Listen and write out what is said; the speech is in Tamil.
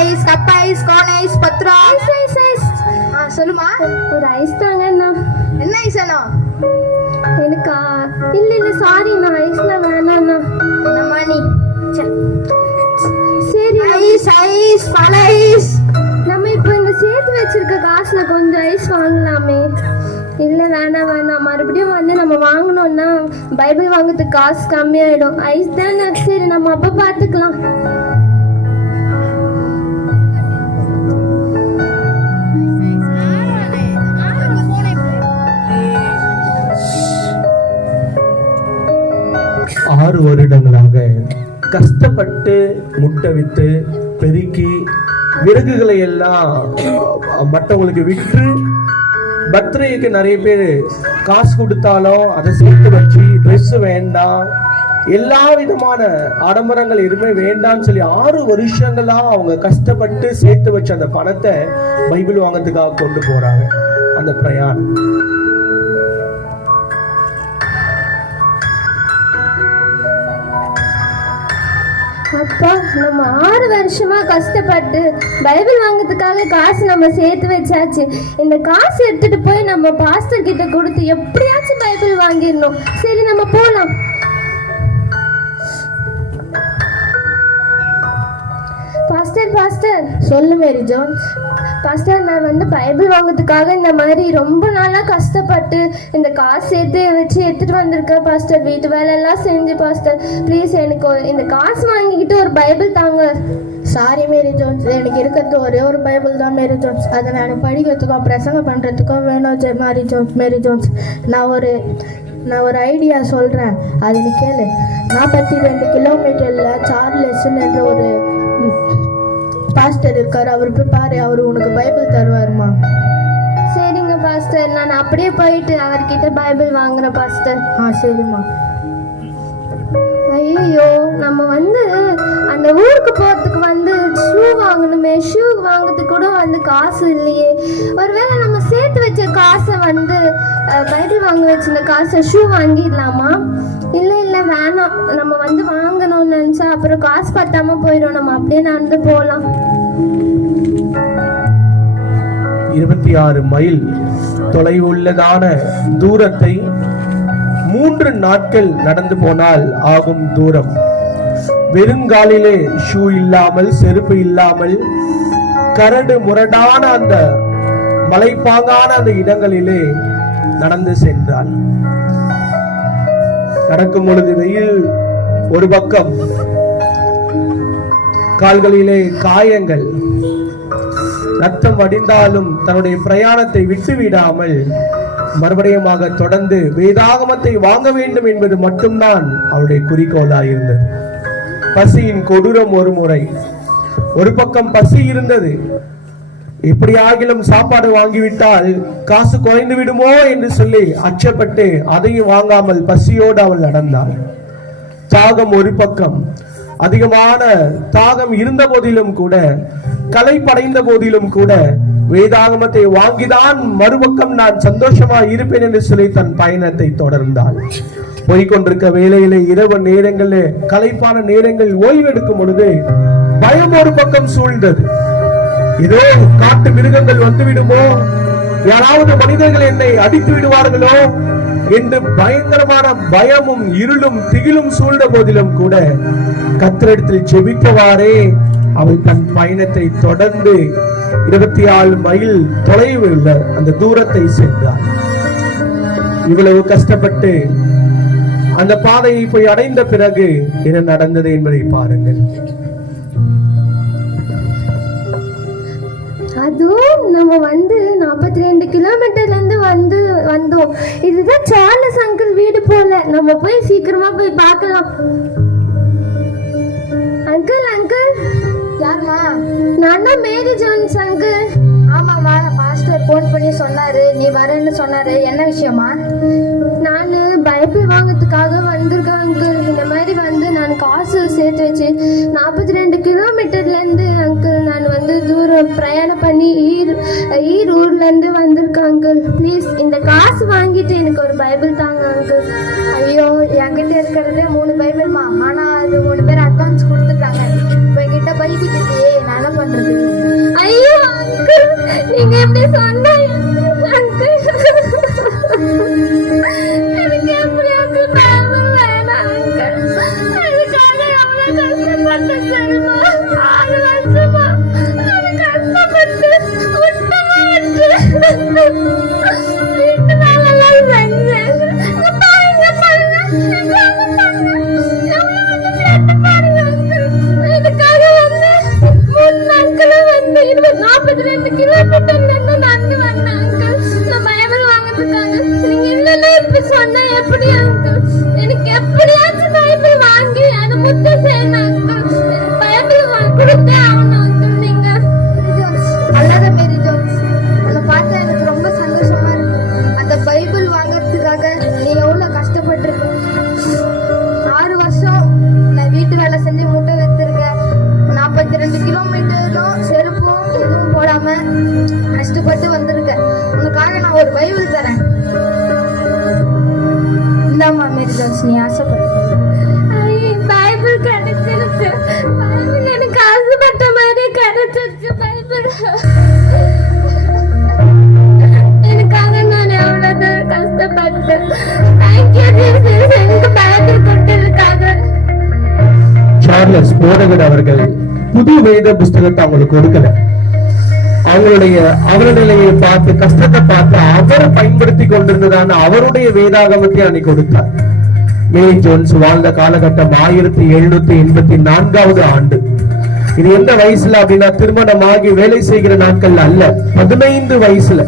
Ice, cup ice, cone ice, 10 ரூபா. ஐஸ். சொல்லுமா. ஒரு ஐஸ் தாங்கண்ணா. என்ன ஐஸ் வேணும்? எனக்கா? இல்ல சாரிண்ணா, ஐஸ்லாம் வேணாண்ணா. என்னம்மா நீ? சரி ஐஸ், பல ஐஸ். நம்ம இப்போ இந்த சேர்த்து வச்சிருக்க காசுல கொஞ்சம் ஐஸ் வாங்கலாமே. இல்ல வேணாம், மறுபடியும் வந்து நம்ம வாங்கணும்னா பைபிள் வாங்குறதுக்கு காசு கம்மியாயிடும். ஐஸ் தானே, சரி நம்ம அப்ப பாத்துக்கலாம். ஆறு வருடங்களாக கஷ்டப்பட்டு முட்டை வித்து பெருக்கி விறகுகளை எல்லாம் மற்றவங்களுக்கு விற்று பர்த்டேக்கு நிறைய பேர் காசு கொடுத்தாலும் அதை சேர்த்து வச்சு ட்ரெஸ் வேண்டாம், எல்லா விதமான ஆடம்பரங்கள் எதுவுமே வேண்டாம்னு சொல்லி 6 வருஷங்களா அவங்க கஷ்டப்பட்டு சேர்த்து வச்ச அந்த பணத்தை பைபிள் வாங்கிறதுக்காக கொண்டு போறாங்க. அந்த பிரயாணம் அப்பா, நம்ம 6 வருஷமா கஷ்டப்பட்டு பைபிள் வாங்குறதுக்காக காசு நம்ம சேர்த்து வச்சாச்சு. இந்த காசு எடுத்துட்டு போய் நம்ம பாஸ்டர் கிட்ட கொடுத்து எப்படியாச்சும் பைபிள் வாங்கிடணும். சரி நம்ம போலாம். பாஸ்டர் சொல்லு மேரி ஜோன்ஸ். பாஸ்டர், நான் வந்து பைபிள் வாங்குறதுக்காக இந்த மாதிரி ரொம்ப நாளா கஷ்டப்பட்டு இந்த காசு சேர்த்து வச்சு எடுத்துட்டு வந்திருக்கேன் பாஸ்டர். வீட்டு வேலை எல்லாம் செஞ்சு பாஸ்டர், ப்ளீஸ் எனக்கு இந்த காசு வாங்கிக்கிட்டு ஒரு பைபிள் தாங்க. சாரி மேரி ஜோன்ஸ், எனக்கு இருக்கிறது ஒரே ஒரு பைபிள் தான் மேரி ஜோன்ஸ். அதை நான் படிக்கிறதுக்கோ பிரசங்கம் பண்ணுறதுக்கோ வேணும் மேரி ஜோன்ஸ். நான் ஒரு ஐடியா சொல்கிறேன், அது நீ கேளு. 42 கிலோமீட்டரில் சார்லஸ்ன்னு என்ற ஒரு பாஸ்டர் இருக்காரு, அவர் போய் பாரு, அவர் உனக்கு பைபிள் தருவாருமா. சரிங்க பாஸ்டர், நான் அப்படியே போயிட்டு அவர்கிட்ட பைபிள் வாங்குறேன் பாஸ்டர். சரிம்மா. ஐயோ, நம்ம வந்து அந்த ஊருக்கு போறதுக்கு வந்து ஷூ வாங்கணுமே. ஷூ வாங்குறதுக்கு கூட வந்து காசு இல்லையே. ஒருவேளை நம்ம சேர்த்து வச்ச காசை வந்து பைபிள் வாங்க வச்சிருந்த காசை ஷூ வாங்கிடலாமா? இல்ல வேணாம், நம்ம வந்து வாங்கணும்னு நினைச்சா அப்புறம் காசு பத்தாம போயிடும். நம்ம அப்படியே நடந்து போலாம். 26 மைல் தொலைவுள்ளதான தூரத்தை 3 நாட்கள் நடந்து போனால் ஆகும் தூரம். வெறுங்காலிலே ஷூ இல்லாமல், செருப்பு இல்லாமல், கரடு முரடான அந்த மலைப்பாங்கான அந்த இடங்களிலே நடந்து சென்றாள். நடக்கும் பொழுது வெயில் ஒரு பக்கம், கால்களிலே காயங்கள், ரத்தம் வடிந்தாலும் தன்னுடைய பிரயாணத்தை விட்டுவிடாமல் மறுபடியுமாக தொடர்ந்து வேதாகமத்தை வாங்க வேண்டும் என்பது மட்டும்தான் அவருடைய குறிக்கோளாக இருந்தது. பசியின் கொடூரம் ஒரு முறை, ஒரு பக்கம் பசி இருந்தது. எப்படி ஆகிலும் சாப்பாடு வாங்கிவிட்டால் காசு குறைந்து விடுமோ என்று சொல்லி அச்சப்பட்டு அதையும் வாங்காமல் பசியோடு அவள் நடந்தாள். தாகம் ஒரு பக்கம், அதிகமான தாகம் இருந்த போதிலும் கூட, களைப்படைந்த போதிலும் கூட வேதாகமத்தை வாங்கிதான் மறுபக்கம் நான் சந்தோஷமா இருப்பேன் என்று சொல்லி தன் பயணத்தை தொடர்ந்தாள். போய்கொண்டிருக்க வேளையிலே இரவு நேரங்களில், களைப்பான நேரங்கள் ஓய்வெடுக்கும் பொழுது பயம் ஒரு பக்கம் சூழ்ந்தது. இதோ காட்டு மிருகங்கள் வந்து விடுமோ, யாராவது மனிதர்கள் என்னை அடித்து விடுவார்களோ என்று பயங்கரமான பயமும் இருளும் திகிலும் சூழ்ந்த போதிலும் கூட கர்த்தரிடத்தில் ஜெபித்தவாறே அவள் தன் பயணத்தை தொடர்ந்து 24 மைல் தொலைவு உள்ள அந்த தூரத்தை சென்றாள். இவ்வளவு கஷ்டப்பட்டு அந்த பாதையை போய் அடைந்த பிறகு என்ன நடந்தது என்பதை பாருங்கள். அதுவும் நம்ம வந்து 42 கிலோமீட்டர்ல இருந்து வந்தோம். இதுதான் சார்லஸ் அங்கிள் வீடு போல. நம்ம போய் சீக்கிரமா போய் பார்க்கலாம். அங்கிள் யாருமா? நான் தான் மேரி ஜோன்ஸ் அங்கிள். ஆமாம்மா, பாஸ்டர் ஃபோன் பண்ணி சொன்னாரு நீ வரேன்னு சொன்னாரு. என்ன விஷயமா? நான் பைபிள் வாங்கிறதுக்காக வந்திருக்கேன் அங்கிள். இந்த மாதிரி வந்து நான் காசு சேர்த்து வச்சு 42 கிலோமீட்டர்ல இருந்து அங்கிள் நான் வந்து தூரம் பிரயாணம் பண்ணி ஊர்ல இருந்து வந்திருக்கேன் அங்கிள். ப்ளீஸ் இந்த காசு வாங்கிட்டு எனக்கு ஒரு பைபிள் தாங்க அங்கிள். ஐயோ, என்கிட்ட இருக்கிறதே 3 பைபிள்மா. ஆனா அது 3 பேர் அட்வான்ஸ் கொடுத்துட்டாங்க. இப்போ என்கிட்ட பைபிள் இல்லையே, நான் என்ன பண்றது? சொன்னேன் uncle. எனக்கு எப்படியாச்சும் பைபிள் வேணாம் uncle. அதுக்காக எவ்வளவு கஷ்டப்பட்டேன் தெரியுமா? 6 வருஷமா நான் கஷ்டப்பட்டு உத்தமா வச்சு வீட்டு வேலைலாம் செஞ்சேன். இங்க பாருங்க பாருங்க, இங்க வந்து பாருங்க, எவ்வளவு வந்து பிளேட் பாருங்க uncle. இதுக்காக வந்து 3 நாட்களும் வந்து 42 கிலோமீட்டர்ல இருந்து நடந்து வந்தேன் uncle. நான் பைபிள் வாங்குறதுக்காக. நீங்க இல்லைன்னா இப்ப சொன்னா எப்படி uncle? எனக்கு எப்படியாச்சும் பைபிள் வாங்கி அதை முத்த செய்யணும் uncle. எனக்கு பைபிள் கொடுத்தே ஆகணும் uncle. நீங்க அல்லாத மேரி ஜோன்ஸ், உன்னை பார்த்தா எனக்கு ரொம்ப சந்தோஷமா இருக்கு. அந்த பைபிள் வாங்குறதுக்காக நீ எவ்வளோ கஷ்டப்பட்டிருக்க. 6 வருஷம் நான் வீட்டு வேலை செஞ்சு முட்டை வித்துருக்கேன். 42 கிலோமீட்டரும் செருப்பும் எதுவும் போடாம கஷ்டப்பட்டு வந்திருக்கேன். உனக்காக நான் ஒரு பைபிள் தரேன். இந்தாம்மா மேரி ஜோன்ஸ், நீ ஆசைப்பட்டு பைபிள் கிடைச்சிருச்சு. பைபிள் எனக்கு ஆசைப்பட்ட மாதிரி கிடைச்சிருச்சு பைபிள். எனக்காக நான் எவ்வளவு கஷ்டப்பட்டேன். தேங்க்யூ ஜீசஸ், எனக்கு பைபிள் கொடுத்ததுக்காக. சார்லஸ் போதகர் அவர்கள் புது வேத புஸ்தகத்தை அவங்களுக்கு கொடுக்கல. அவருடைய நிலையை பார்த்து, கஷ்டத்தை பார்த்து அவர் பயன்படுத்தி கொண்டிருந்ததான அவருடைய வேதாகமத்தை அன்னைக்கு கொடுத்தார். மேரி ஜோன்ஸ் வாழ்ந்த காலகட்டம் 1784வது ஆண்டு. இது எந்த வயசுல அப்படின்னா, திருமணமாகி வேலை செய்கிற நாட்கள் அல்ல, 15 வயசுல